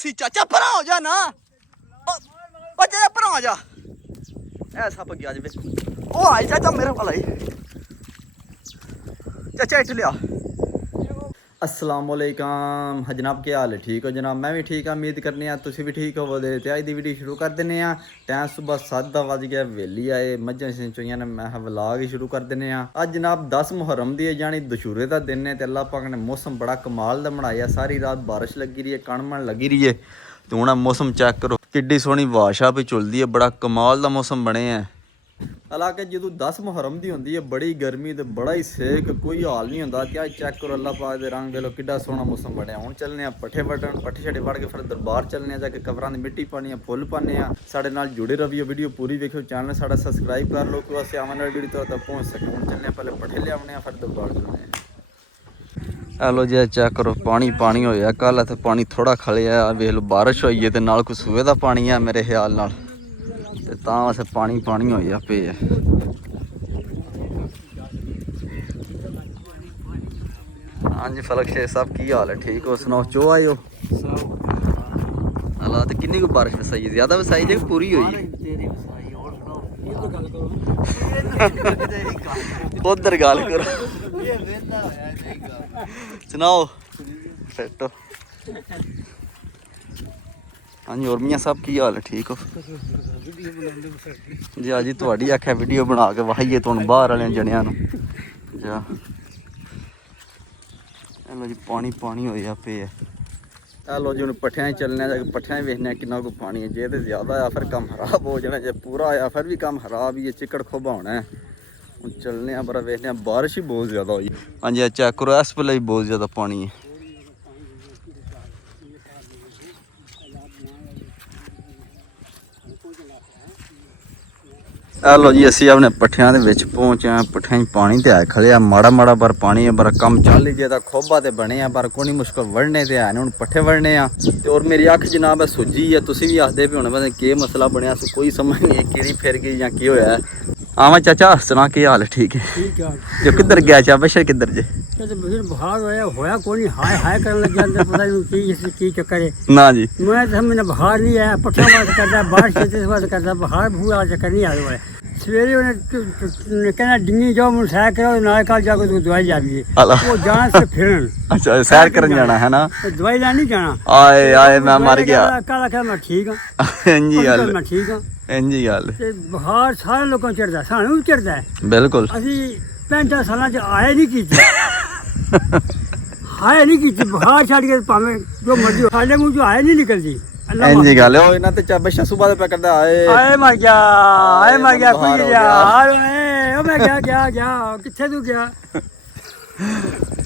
सी चाचा परा हो जा ना ओ चाचा परा हो जा ऐसा पक गया जब ओ आई चाचा मेरे वाला ही चाचा इट लिया अस्सलामुअलैकुम जनाब क्या हाल है ठीक हो जनाब मैं भी ठीक हाँ उम्मीद करने तुम भी ठीक हो तो अज की वीडियो शुरू कर दें टाइम सुबह 7 बज गया वेली आए मझां चोइयां ने मैं व्लॉग ही शुरू कर दें अज जनाब 10 मुहर्रम दी है यानी दशूरे का दिन है तो अल्लाह पाक ने मौसम बड़ा कमाल का बनाया सारी रात बारिश लगी रही है कणमण लगी रही है तो हूँ मौसम चेक करो किड्डी सोहनी वाशा भी चुलती है बड़ा कमाल का मौसम बने है हालांकि जो 10 मुहर्रम की होंगी है बड़ी गर्मी तो बड़ा ही सेक कोई हाल नहीं होता क्या चेक करो अल्लाह पाक दे रंग दे लो किड्डा सोहना मौसम बनया हूँ चलने पट्ठे वड्डन पट्ठे छड़े वड़ के फिर दरबार चलने जाके कबरां दी मिट्टी पानी फुल पाने साढ़े नाल जुड़े रहिए वीडियो पूरी देखियो चैनल साड़ा सबसक्राइब कर लो कि अस आने वाली वीडियो तक पहुँच सके हूँ चलने पहले पट्ठे लिया फिर दरबार चलने हेलो जी चेक करो पानी पानी होया कल इत्थे पानी थोड़ा खलिया वेख लो बारिश होई है ते नाल कोई सूए दा पानी है मेरे ख्याल नाल ते तां असें पानी पानी होया पे हाँ जी फलक शेख साहब की हाल है ठीक हो सुनाओ चो आए हो अल्लाह तो किन्नी को बारिश वसाई है ज्यादा वसाई है पूरी हुई उधर गल करो सुनाओ फिट हो हाँ जी और मियाँ साहब की हाल है ठीक हो जी हाँ जी थोड़ी आख्या वीडियो बना के वाहिए तुम बाहर वाले जनिया जा हेलो जी पानी पानी होया पे है हेलो जी हूँ पट्ठियां चलने जाके पट्ठियां वेखने कितना को पानी है जे तो ज्यादा आया फिर काम खराब हो जाना जे पूरा आया फिर भी काम खराब ही है चिकड़ खोबा होना है हूँ चलने पर वेखने बारिश ही बहुत ज्यादा हुई हाँ जी चेक करो इस वेले भी बहुत ज्यादा पानी है हेलो जी असी अपने पट्ठियां दे विच पहुंचे हैं पट्ठियां पानी तो है खड़िया माड़ा माड़ा पर पानी है पर कम चल ही जाता खोबा तो बने पर कोई मुश्किल वड़ने तो है हूँ पट्ठे वड़ने और मेरी अख जनाब है सुजी है तुम भी आखते भी होने पता के मसला बनया कोई समझ नहीं कि फिर गई या की होया आवा चाचा सुना की हाल है ठीक है जो किधर गया चा बशर किधर जे बुखार होया कोई हाय हाय करने लग जाता पता नहीं की चक्कर है ना जी मैं तो हमने बुखार नहीं आया पट्ठा बात करता बारिश से बात करता बुखार भूआ चक्कर नहीं आया सवेरे उन्हें कहना डिंगी जाओ मुझे सैर करो ना कल जाकर तो दवाई जा भी वो जाना से फिरन अच्छा सैर करने जाना है ना दवाई लानी जाना आए आए मैं मर गया कल आखिया मैं ठीक हां जी गल मैं ठीक हां इंजी गल बुखार सारे लोगों चढ़दा सानू भी चढ़दा है बिल्कुल ਅਸੀਂ 65 ਸਾਲਾਂ ਚ ਆਏ ਨਹੀਂ ਕੀਤੀ ਆਏ ਨਹੀਂ ਕੀਤੀ बुखार ਛੱਡ ਕੇ ਭਾਵੇਂ ਜੋ ਮਰਜ਼ੀ ਸਾਡੇ ਮੂੰਹ ਚੋਂ ਆਏ ਨਹੀਂ ਨਿਕਲਦੀ ਇੰਜੀ ਗੱਲ ਉਹ ਇਹਨਾਂ ਤੇ ਚਾਬਸ਼ਾ ਸੁਬਾ ਦੇ ਪੈ ਕਰਦਾ ਆਏ ਮਰ ਗਿਆ ਕੋਈ ਗਿਆ ਆਏ ਉਹ ਮੈਂ ਗਿਆ ਕਿੱਥੇ ਤੂੰ ਗਿਆ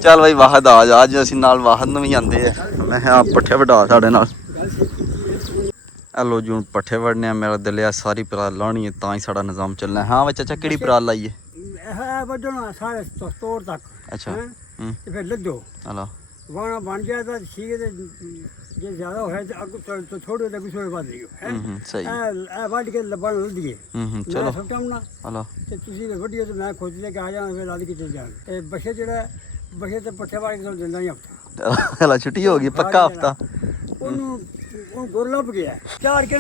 ਚੱਲ ਬਈ ਵਾਹਦ ਆ ਜਾ ਅੱਜ ਅਸੀਂ ਨਾਲ ਵਾਹਦ ਨੂੰ ਵੀ ਜਾਂਦੇ ਆ ਮੈਂ ਆ ਪੱਠੇ ਵਢਾ ਸਾਡੇ ਨਾਲ हेलो जी हूँ पट्ठे वड़ने मेरा दिल है सारी पराल लानी है ता ही साड़ा निज़ाम चलना है हाँ बच्चा चाचा केड़ी पराल लाई है सारे तोड़ तक अच्छा फिर लद्दो हेलो वाना बन गया तो ठीक है जे ज्यादा होया तो अगु तो थोड़ी तक सोए बाद दियो है सही ए वाड के लबन ल दिए चलो समझना हेलो ते तुसी वीडियो तो मैं खोज लेके आ जाऊं फिर लाद के चल जाऊं ए बसे जेड़ा बसे ते पट्ठे वाड के दिंदा नहीं हफ्ता हेलो छुट्टी हो गई पक्का हफ्ता ओनू गुर लभ गया चार के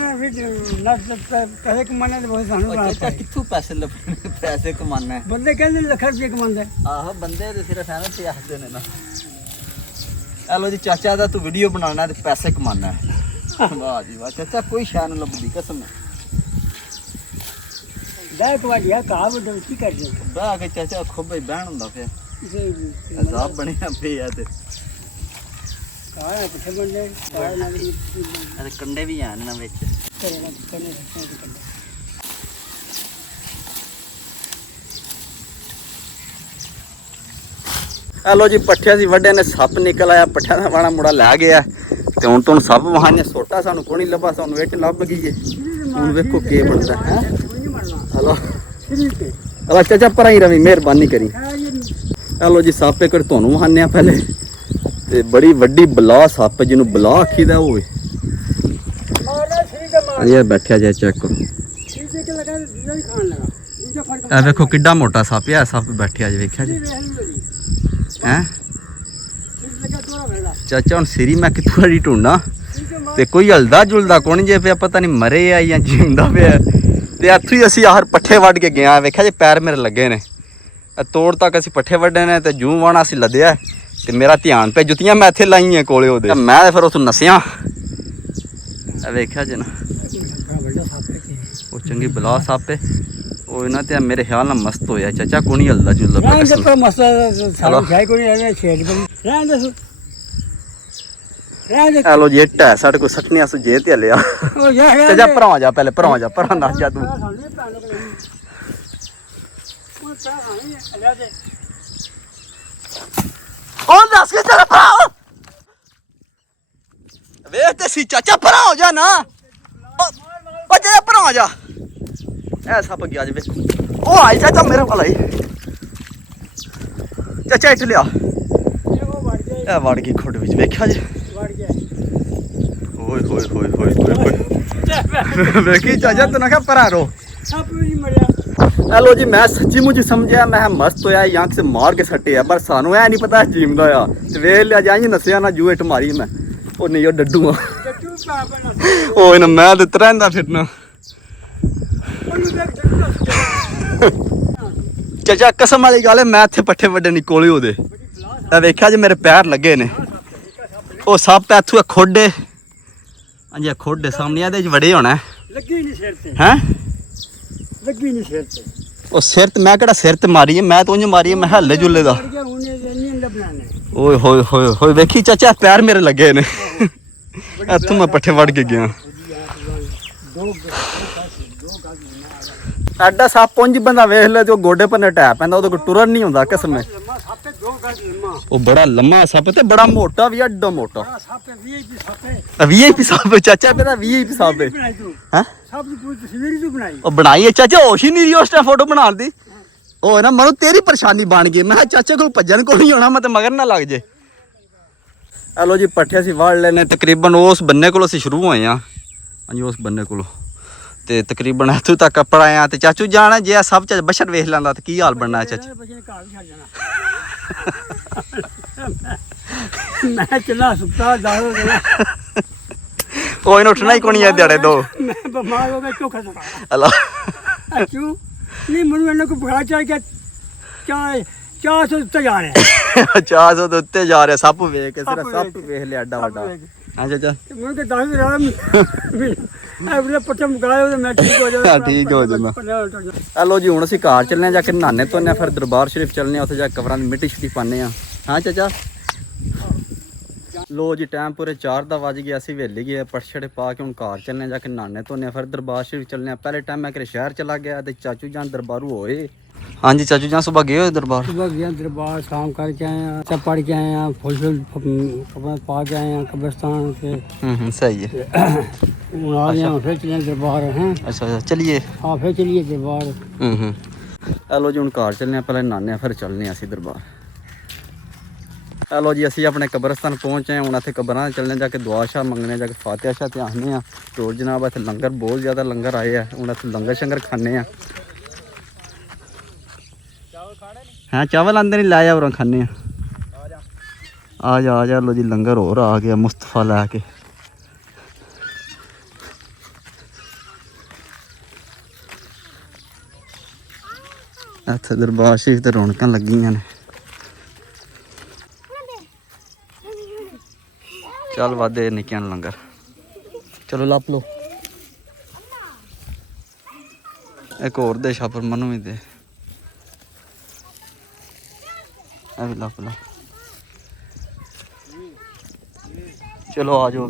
पैसे कमाने तो बहुत सानू चाचा कित्थों पैसे कमाना है बंदे कहंदे लख रुपये कमांदे आहो बंदे ते सिर्फ है ना ते आखदे ने ना हेलो जी चाचा दा तू वीडियो बनाना ते पैसे कमाना है वाह जी वाह चाचा कोई शय नहीं लभदी कसम दाक वाडिया का बड़ की कर दे बा के चाचा खोबे बहन हुंदा पे अजाब बनिया पे है ते काया पट्ठे बंदे काया ना अरे कंडे भी हैं ना विच हेलो जी पट्ठिया सी वड्डे ने सप निकल आया पट्ठिया का वाणा मुड़ा लै गया ते हुण तुम सप वहाने सोटा सानू कोई लभा सानू विच लभ गई है हुण वेखो के बनदा है हेलो हेलो चाचा पर ही रवि मेहरबानी करी हेलो जी सप एक तुहानू वहाने पहले ते बड़ी वड्डी बला सप जिन्हों बला आखीदा होवे ये बैठा जाए चेक करो ए देखो किड्डा मोटा सप है सप बैठा जी वेख्या जी हैं चाचा हुण सिरी मैं कित्थों ढूंढना ਤੇ ਕੋਈ ਹਲਦਾ ਜੁਲਦਾ ਕੋਣ ਜੇ ਪਿਆ, ਪਤਾ ਨਹੀਂ ਮਰੇ ਆ ਜਾਂ ਜਿੰਦਾ ਪਿਆ। ਤੇ ਇੱਥੋਂ ਹੀ ਅਸੀਂ ਆਹਰ ਪੱਠੇ ਵੱਢ ਕੇ ਗਿਆ, ਵੇਖਿਆ ਜੇ ਪੈਰ ਮੇਰੇ ਲੱਗੇ ਨੇ। ਤੋੜ ਤੱਕ ਅਸੀਂ ਪੱਠੇ ਵੱਢੇ ਨੇ ਤੇ ਜੂੰ ਵਾਣਾ ਅਸੀਂ ਲੱਦਿਆ ਤੇ ਮੇਰਾ ਧਿਆਨ ਪਿਆ ਜੁੱਤੀਆਂ ਮੈਂ ਇੱਥੇ ਲਾਈਆਂ ਕੋਲੇ ਉਹਦੇ। ਮੈਂ ਤੇ ਫਿਰ ਉੱਥੋਂ ਨਸਿਆ, ਵੇਖਿਆ ਜੇ ਨਾ ਉਹ ਚੰਗੀ ਬਲਾ ਸਾਪੇ ਉਹ ਇਹਨਾਂ ਤੇ ਮੇਰੇ ਖਿਆਲ ਨਾਲ ਮਸਤ ਹੋਇਆ। ਚਾਚਾ ਕੋਣੀ ਹਲਦਾ ਜੁਲਦਾ ਹੈਲੋ ਜੀ ਇੱਟ ਹੈ ਸਾਡੇ ਕੋਲ ਸੱਟਨੇ ਅਸ ਜੇ ਤੇ ਲਿਆ। ਚਾਚਾ ਭਰਾ ਜਾ ਪਹਿਲੇ, ਭਰਾ ਜਾ, ਭਰਾ ਨਾ ਜਾ ਤੂੰ। ਕੌਣ ਦੱਸ ਕੇ ਤੇਰਾ ਭਰਾ ਵੇਖ ਤੇ ਸੀ। ਚਾਚਾ ਭਰਾ ਹੋ ਜਾ ਨਾ, ਬੱਚੇ ਭਰਾ ਜਾ। ਐ ਸੱਪ ਗਿਆ ਜਵੇ ਉਹ ਆਈ ਚਾਚਾ ਮੇਰੇ ਕੋਲ ਆਈ। ਚਾਚਾ ਇੱਟ ਲਿਆ, ਇਹ ਵੜ ਗਈ ਖੁੱਡ ਵਿੱਚ, ਵੇਖਿਆ ਜੀ। ਓਏ ਹੋਏ ਹੋਏ ਹੋਏ ਹੋਏ ਵੇਖੀ ਚਾਚਾ ਤੂੰ ਨਾ ਕਿਹਾ ਭਰਾ ਰੋ। ਹੈਲੋ ਜੀ ਮੈਂ ਸੱਚੀ ਮੁੱਚੀ ਸਮਝਿਆ ਮੈਂ ਮਸਤ ਹੋਇਆ ਜਾਂ ਕਿਸੇ ਮਾਰ ਕੇ ਸੱਟਿਆ, ਪਰ ਸਾਨੂੰ ਇਹ ਨਹੀਂ ਪਤਾ ਜੀਮ ਦਾ ਆ। ਤੇ ਵੇਖ ਲਿਆ ਜਾਂ ਨਸਿਆ ਨਾ ਜੂਏ ਮਾਰੀ ਮੈਂ। ਉਹ ਨਹੀਂ ਉਹ ਡੱਡੂ ਆ ਉਹ ਨਾ ਮੈਂ ਤੇ ਤਰੰਦਾ ਫਿਰਨਾ। ਚਾਚਾ ਕਸਮ ਵਾਲੀ ਗੱਲ ਹੈ ਮੈਂ ਇੱਥੇ ਪੱਠੇ ਵੱਡੇ ਨਹੀਂ ਕੋਲੇ ਉਹਦੇ। ਤਾਂ ਵੇਖਿਆ ਜੇ ਮੇਰੇ ਪੈਰ ਲੱਗੇ ਨੇ। ਉਹ ਸੱਪ ਇੱਥੋਂ ਖੋਡੇ, ਹਾਂਜੀ ਖੋਡੇ ਸਾਹਮਣੇ ਇਹਦੇ ਚ ਵੜੇ ਹੋਣਾ। ਲੱਗੀ ਨਹੀਂ ਸਿਰ ਤੇ ਹੈ, ਲੱਗੀ ਨਹੀਂ ਸਿਰ ਤੇ। ਉਹ ਸਿਰ ਤੇ ਮੈਂ ਕਿਹੜਾ ਸਿਰ ਤੇ ਮਾਰੀ ਹੈ, ਮੈਂ ਤਾਂ ਉਂਝ ਮਾਰੀ ਹੈ ਮੈਂ ਹੱਲੇ ਜੁੱਲੇ ਦਾ। ਓਏ ਹੋਏ ਹੋਏ ਹੋਏ ਵੇਖੀ ਚਾਚਾ ਪੈਰ ਮੇਰੇ ਲੱਗੇ ਨੇ। ਇੱਥੋਂ ਮੈਂ ਪੱਠੇ ਵੜ ਕੇ ਗਿਆ। ਸਾਡਾ ਸੱਪ ਪੁੰਜ ਬੰਦਾ ਵੇਖ ਲੈ ਜੋ ਗੋਡੇ ਪਰ ਟੈ ਪੈਂਦਾ ਉਹਦੇ ਕੋਲ ਟੁਰਨ ਨਹੀਂ ਹੁੰਦਾ ਕਿਸਮ। ਉਹ ਬੜਾ ਲੰਮਾ ਸੱਪ ਤੇ ਬੜਾ ਮੋਟਾ ਵੀ, ਅੱਡਾ ਮੋਟਾ ਵੀਆਈਪੀ ਸੱਪ। ਚਾਚਾ ਮੇਰਾ ਵੀਆਈਪੀ ਸੱਪ ਹੈ। ਉਹ ਬਣਾਈ ਹੈ ਚਾਚਾ, ਹੋਸ਼ ਹੀ ਨਹੀਂ ਰਹੀ ਉਸ ਟਾਈਮ ਫੋਟੋ ਬਣਾਉਣ ਦੀ। ਉਹ ਨਾ ਮੈਨੂੰ ਤੇਰੀ ਪਰੇਸ਼ਾਨੀ ਬਣ ਗਈ। ਮੈਂ ਚਾਚੇ ਕੋਲ ਭੱਜਣ ਕੋਲ ਹੀ ਹੋਣਾ, ਮੈਂ ਤੇ ਮਗਰ ਨਾ ਲੱਗ ਜੇ। ਹਲੋ ਜੀ ਪੱਠੇ ਅਸੀਂ ਵਾੜ ਲੈਨੇ ਤਕਰੀਬਨ ਉਸ ਬੰਨੇ ਕੋਲ ਅਸੀਂ ਸ਼ੁਰੂ ਹੋਏ ਆ। ਹਾਂਜੀ ਉਸ ਬੰਨੇ ਕੋਲੋਂ ਤੇ ਤਕਰੀਬਨ ਇੱਥੋਂ ਤੱਕ ਕੱਪੜਾ ਆਇਆ। ਤੇ ਚਾਚੂ ਜਾਣਾ ਜੇ ਸਭ ਚ ਬਸ਼ਰ ਵੇਖ ਲੈਂਦਾ ਤੇ ਕੀ ਹਾਲ ਬਣਨਾ ਚਾਚਾ। ਮੈਂ ਚਲਾ ਸੁੱਤਾ ਦਾਰੂ ਉਹ ਇਹਨੂੰ ਉੱਠਣਾ ਹੀ ਕੋਣੀ ਆ ਦਿਹਾੜੇ ਦੋ। ਮੈਂ ਬਿਮਾਰ ਹੋ ਗਿਆ ਕਿਉਂ ਖਸਾ ਅੱਲਾ ਕਿਉਂ ਨਹੀਂ ਮੈਨੂੰ ਇਹਨਾਂ ਕੋ ਬੁਖਾਰ ਚੜ ਗਿਆ। 400 ਉੱਤੇ ਜਾ ਰਿਹਾ। 400 ਦੇ ਉੱਤੇ ਜਾ ਰਿਹਾ ਸੱਪ ਵੇਖ ਕੇ। ਸਿਰਫ ਸੱਪ ਵੇਖ ਲਿਆ ਐਡਾ ਵੱਡਾ। ਹਾਂ ਚਾਚਾ ਮੈਨੂੰ ਕਿ 10 ਰਾਮ ਐਵਲੇ ਪੱਟੇ ਮੁਕਾਇਆ ਉਹਦੇ ਮੈਂ ਠੀਕ ਹੋ ਜਾਣਾ। ਠੀਕ ਹੋ ਜਾਣਾ। ਹਲੋ ਜੀ ਹੁਣ ਅਸੀਂ ਘਰ ਚੱਲਨੇ ਆ, ਜਾ ਕੇ ਨਹਾਣੇ ਧੋਨੇ ਆ, ਫਿਰ ਦਰਬਾਰ ਸ਼ਰੀਫ ਚੱਲਨੇ ਆ, ਉੱਥੇ ਜਾ ਕੇ ਕਬਰਾਂ ਦੀ ਮਿੱਟੀ ਸ਼ਿੱਟੀ ਪਾਉਂਦੇ ਆ। ਹਾਂ ਚਾਚਾ ਲੋ ਜੀ ਟਾਈਮ ਪੂਰੇ 4 ਦਾ ਵੱਜ ਗਿਆ। ਅਸੀਂ ਵੇਲੇ ਗਏ ਪਟਛੜੇ ਪਾ ਕੇ ਹੁਣ ਘਰ ਚੱਲਨੇ ਆ, ਜਾ ਕੇ ਨਹਾਣੇ ਧੋਨੇ ਆ, ਫਿਰ ਦਰਬਾਰ ਸ਼ਰੀਫ ਚੱਲਨੇ ਆ। ਪਹਿਲੇ ਟਾਈਮ ਮੈਂ ਕਿਤੇ ਸ਼ਹਿਰ ਚਲਾ ਗਿਆ ਤੇ ਚਾਚੂ ਜਾਨ ਦਰਬਾਰੂ ਹੋਏ। ਹਾਂਜੀ ਚਾਚੂ ਜਾਨ ਸੁਬह ਗਏ ਹੋਏ ਦਰਬਾਰ? सुबह गया दरबार, शाम करके आए हैं, सब पढ़ के आए हैं, फूल कपड़े पा के आए हैं कब्रिस्तान से। सही है। आ गए हैं, फिर चले दरबार हैं। अच्छा अच्छा चलिए। हाँ फिर चलिए दरबार। हेलो जी ਹੁਣ ਘਰ ਚੱਲਨੇ ਆ, ਪਹਿਲੇ ਨਹਾਨੇ ਆ ਫਿਰ ਚੱਲਨੇ ਆ ਅਸੀਂ ਦਰਬਾਰ। हेलो जी ਅਸੀਂ ਆਪਣੇ ਕਬਰਿਸਤਾਨ ਪਹੁੰਚੇ ਹੁਣ। ਇੱਥੇ ਕਬਰਾਂ ਚੱਲਨੇ ਜਾ ਕੇ ਦੁਆ ਸ਼ਾਹ ਮੰਗਣੇ, ਜਾ ਕੇ ਫਾਤਿਹਾ ਸ਼ਾਹ ਤੇ ਆਨੇ ਆ। ਹੋਰ ਜਨਾਬ ਇੱਥੇ ਲੰਗਰ ਬਹੁਤ ਜ਼ਿਆਦਾ ਲੰਗਰ ਆਏ ਆ। ਹੁਣ ਇੱਥੇ ਲੰਗਰ ਸ਼ੰਗਰ ਖਾਣੇ ਆ। हाँ चावल अंदर ही लाया और खाने आ जा लो जी लंगर और आ गया मुस्तफा लैके। इत्थे दरबार शरीफ ते रौनकां लगियां ने। चल वादे निक्कियां लंगर चलो लप लो। एक और दे छापर मनु भी दे अभी ला ला। चलो आ जाओ।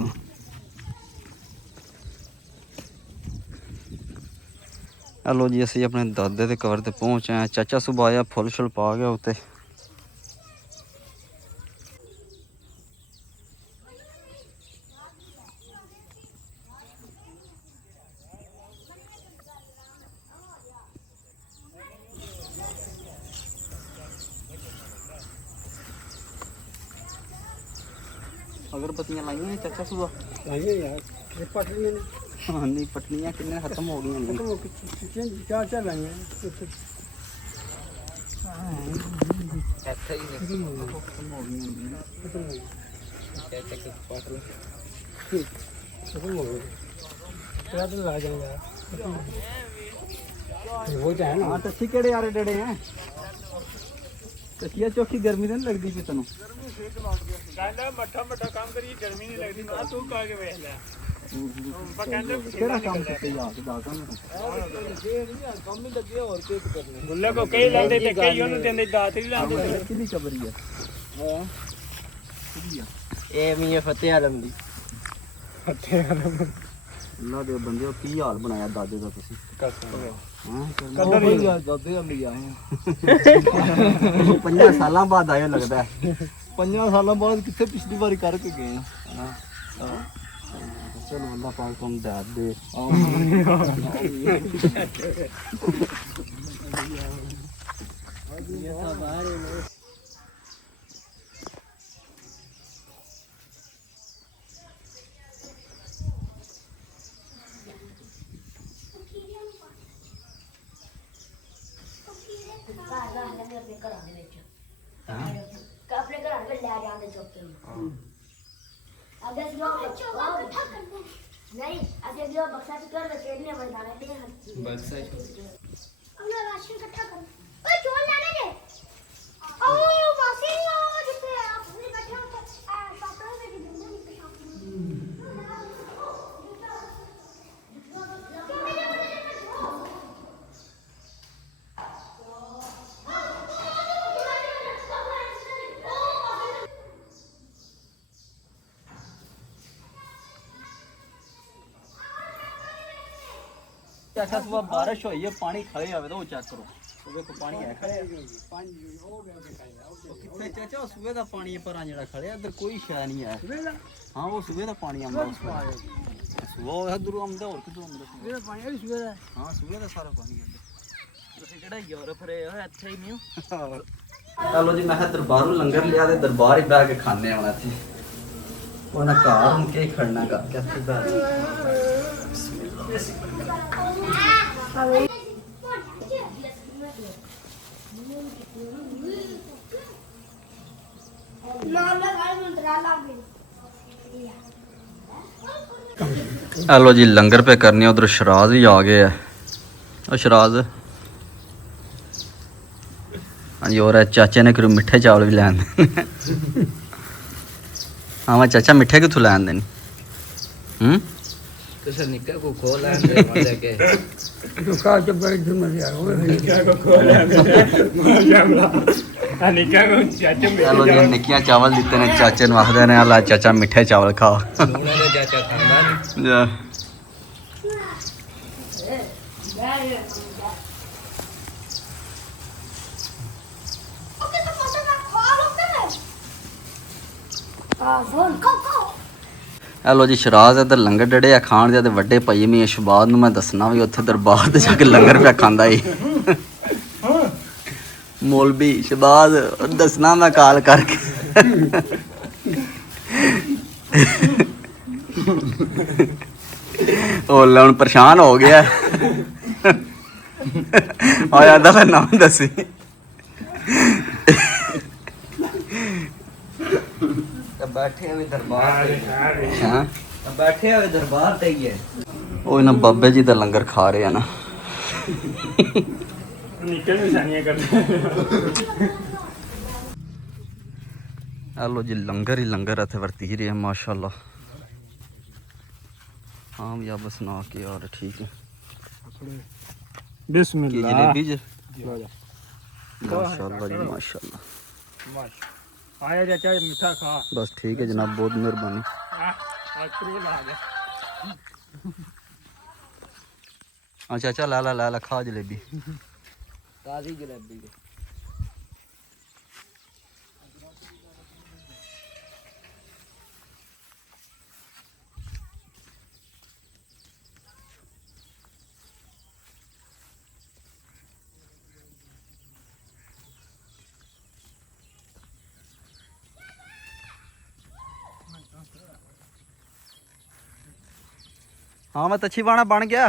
हेलो जी असी अपने दादे के कवर ते पहुँच आए। चाचा सुबह आया फुल शुल पा गया उत्ते। अगरबत्तियां लाई हैं चाचा सुबह? यार ये पटरी में हाँ नहीं पटनियाँ कितने खत्म हो गई हैं। 4 लाई हैं। सुकून हो गया तेरा तो ला जाएगा वो तो है ना। हाँ टस्सी केड़े यारे डड़े हैं टस्सिया चौकी गर्मी तो नहीं लगती फिर तेन मठा मठा काम करिए गर्मी नहीं लगती ना तू कह के वेख ले केड़ा काम करते यार दादा गुल्ला को कई लांदे ते कई ओनु देंदे दात नहीं लांदे किदी कबरी है ए मियां फतेह आलम दी फतेह आलम ਅੱਲਾ ਦੇ ਬੰਦੇ ਕੀ ਹਾਲ ਬਣਾਇਆ ਦਾਦੇ ਦਾ ਤੁਸੀਂ कदर ही ਦਾਦੇ ਅੰਮੀ ਆਏ 5 ਸਾਲਾਂ ਬਾਅਦ ਆਏ ਲੱਗਦਾ 5 ਸਾਲਾਂ ਬਾਅਦ ਕਿੱਥੇ ਪਿਛਲੀ ਵਾਰੀ ਕਰਕੇ ਗਏ ਹਾਂ ਚਲੋ ਅੱਲਾ ਪਾਕ ਤੁਹਾਨੂੰ ਦਾਤ ਦੇ अपने घर में ले जाते चौके में अगर नहीं अगर जो बक्सा से कर खेलने में जाना है बक्सा हमने राशन इकट्ठा कर ओए चोर लाने दे ओ वासी नहीं हो जिससे अपने बैठे हो शॉपर में भी दूंगा अच्छा सुबह बारिश हुई है पानी खड़े आवे तो वो चेक करो सुबह को पानी है खड़े कितने चाचा सुबह का पानी है पर जेड़ा खड़े इधर कोई शय नहीं है हाँ वो सुबह का पानी आंदा सुबह इधर आंदा और किधर आंदा सुबह पानी है सुबह हाँ सुबह का सारा पानी है ਤੁਸੀਂ ਕਿਹੜਾ ਯੂਰਪ ਰਹੇ ਹੋ ਇੱਥੇ ਹੀ ਨਹੀਂ ਹੋ चलो जी मैं दरबारों लंगर लिया ते दरबार ही बह के खाने आना थी उन्हें घर हूं के खड़ना करके हेलो जी लंगर पे करने उधर शराज भी आ गए है और शराज हाँ जी और चाचे ने करू मिठे चावल भी लैन हाँ मैं चाचा मिठे कितों लैन देनी ਤੁਸੀਂ ਨਿੱਕਾ ਕੋ ਖੋਲ ਲੈਂਦੇ ਮਜ਼ੇ ਕੇ ਤੂੰ ਕਾ ਚ ਬੈਠ ਮਜ਼ਾ ਹੋਵੇ ਨਿੱਕਾ ਕੋ ਖੋਲ ਲੈਂਦੇ ਮਜ਼ਾ ਆ ਨਿੱਕਾ ਕੋ ਚਾਚਾ चलो जी निक्कियां चावल दिते ने चाचे नु आखदे ने ला चाचा मिठे चावल खाओ ਨੂਣੇ ਦੇ ਚਾਚਾ ਖਾਂਦਾ ਨਹੀਂ जा ओके तो फोटो ना कॉल होते हैं फोन को हेलो जी शराज इधर लंगर डड़े आ खाण दे ते वड्डे भाई मी शबाद नु मैं दसना भी उत्थे दरबार ते जाके लंगर पे खांदा ही मौलवी शबाद दसना मैं कॉल करके ओला हुन परेशान हो गया आया दा मैं नाम दसी बैठे हुए दरबार हाँ ਬੈਠੇ ਹੋਏ ਦਰਬਾਰ ਤੇ ਹੀ ਹੈ ਉਹ ਇਹਨਾਂ ਬਾਬੇ ਜੀ ਦਾ ਲੰਗਰ ਖਾ ਰਹੇ ਆ ਨਾ ਨਿੱਕੇ ਨਿਸ਼ਾਨੀਆਂ ਕਰਦੇ हेलो जी लंगर ही लंगर इतने वरती रहे हैं माशाल्लाह हाँ भैया बस ना के यार ठीक है की बिस्मिल्लाह जलेबी जी माशाल्लाह जी माशाल्लाह आया चाचा मीठा खा बस ठीक है जनाब बहुत मेहरबानी हाँ चाचा ला ला ला ला खा जलेबी ताजी जलेबी हाँ मैं तच्छी बाना बन गया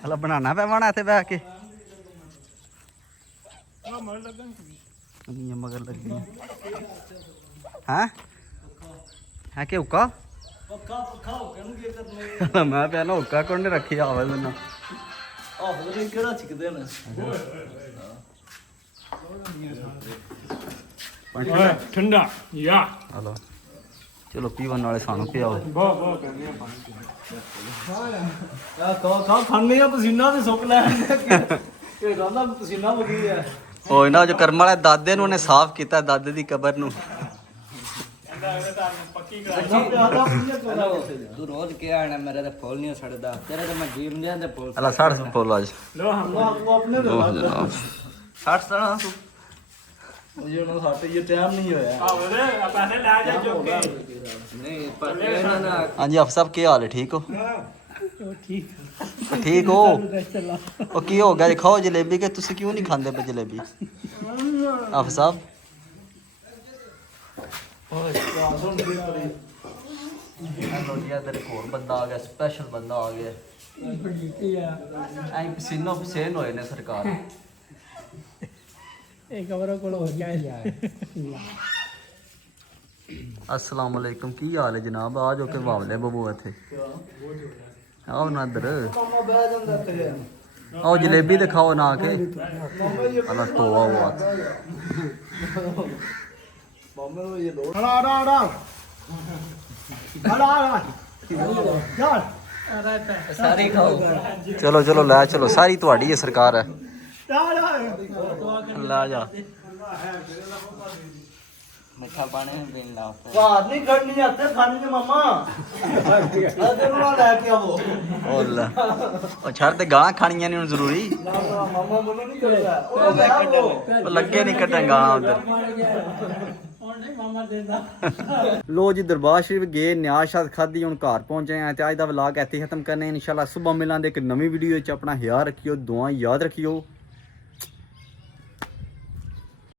हला बनाना पे बाना इतने बह के मगर लगी हैं ਹੈ ਕਿ ਹੁੱਕਾ ਪੱਖਾ ਹੋ ਨੂੰ ਕੀ ਕਰਨਾ ਮੈਂ ਪਿਆ ਨਾ ਹੁੱਕਾ ਕੋਨੇ ਰੱਖੀ ਆਵੇ ਮੈਨੂੰ ਆਹੋ ਤੇ ਕਿਹੜਾ ਛਿਕਦੇ ਨੇ ਠੰਡਾ ਯਾ ਹਲੋ ਚਲੋ ਪੀਵਨ ਵਾਲੇ ਸਾਨੂੰ ਪਿਆਓ ਬਹੁਤ ਕਰਨੇ ਆ ਪਾਣੀ ਕਾ ਖਾਣੇ ਆ ਪਸੀਨਾ ਤੇ ਸੁੱਕ ਲੈਣ ਇਹ ਕਹਿੰਦਾ ਪਸੀਨਾ ਵਗੀ ਆ ਉਹ ਇਹਨਾਂ ਜੋ ਕਰਮ ਵਾਲੇ ਦਾਦੇ ਨੂੰ ਉਹਨੇ ਸਾਫ਼ ਕੀਤਾ ਦਾਦੇ ਦੀ ਕਬਰ ਨੂੰ ਤੂੰ ਰੋਜ਼ ਕੀ ਆਣਾ ਮੇਰੇ ਤੇ ਫੁੱਲ ਨਹੀਂ ਛੱਡਦਾ ਤੇਰੇ ਤੇ ਮੈਂ ਜੀਵ ਨਹੀਂ ਆਂਦੇ ਫੁੱਲ ਅਲਾ 60 ਫੁੱਲ ਅੱਜ ਲੋ ਹਮ ਆਪਣੇ ਦੇ ਉਹ ਜਨਾਬ 60 ਸਣਾ ਤੂੰ ਜੀ ਉਹਨਾਂ ਦਾ ਇਹ ਟਾਈਮ ਨਹੀਂ ਹੋਇਆ ਆਵੇ ਦੇ ਪੈਸੇ ਲੈ ਜਾ ਚੁੱਕ ਕੇ ਨਹੀਂ ਪਰ ਇਹਨਾਂ ਨਾ ਹਾਂਜੀ ਆਪ ਸਭ ਕੀ ਹਾਲ ਹੈ ਠੀਕ ਹੋ ਠੀਕ ਹੋ ਉਹ ਕੀ ਹੋ ਗਿਆ ਖਾਓ ਜਲੇਬੀ ਕਿ ਤੁਸੀਂ ਕਿਉਂ ਨਹੀਂ ਖਾਂਦੇ ਪਏ ਜਲੇਬੀ ਆਪ ਸਾਹਿਬ ਲੋਟੀਆ ਤੇਰੇ ਕੋਲ ਬੰਦਾ ਆ ਗਿਆ ਸਪੈਸ਼ਲ ਬੰਦਾ ਆ ਗਿਆ ਐਂ ਪਸੀਨੋ ਪਸੀਨ ਹੋਏ ਨੇ ਸਰਕਾਰ ਇਹ ਕਵਰ ਕੋਲ ਹੋ ਗਿਆ अस्सलाम वालेकुम की हाल है जनाब आ जाओ के बावले बबू इथे आओ ना इधर आओ जलेबी दिखाओ ना के अल्लाह तौबा हुआ ਸਾਰੀ ਖਾਓ चलो चलो लै चलो सारी ਤੁਹਾਡੀ है सरकार है ला जा ਮਿੱਠਾ ਪਾਣੀ ਨਹੀਂ ਪੀਣ ਲਾ ਬਾਤ ਨਹੀਂ ਕਰਨੀ ਹੱਥੇ ਖਾਣੀ ਨੇ ਮਾਮਾ ਅਦੇ ਨੂੰ ਲੈ ਕੇ ਆਵੋ ओ ला ओ छड़ ते गाना खानियां नहीं जरूरी ਮਾਮਾ ਮੈਨੂੰ ਨਹੀਂ ਕਰਦਾ ਉਹ ਲੈ ਆਵੋ ओ लगे नहीं कटन गाना उधर ਲੋ ਜੀ ਦਰਬਾਰ ਸ਼ਰੀਫ ਗਏ ਨਿਆਜ਼ ਸ਼ਾਦ ਖਾਦੀ ਹੁਣ ਘਰ ਪਹੁੰਚੇ ਆ ਤੇ ਅੱਜ ਦਾ ਵਲੌਗ ਇੱਥੇ ਖਤਮ ਕਰਨੇ ਇਨਸ਼ਾਅੱਲਾ ਸਵੇਰ ਮਿਲਾਂਗੇ ਇੱਕ ਨਵੀਂ ਵੀਡੀਓ ਵਿੱਚ ਆਪਣਾ ਖਿਆਲ ਰੱਖਿਓ ਦੁਆ ਯਾਦ ਰੱਖਿਓ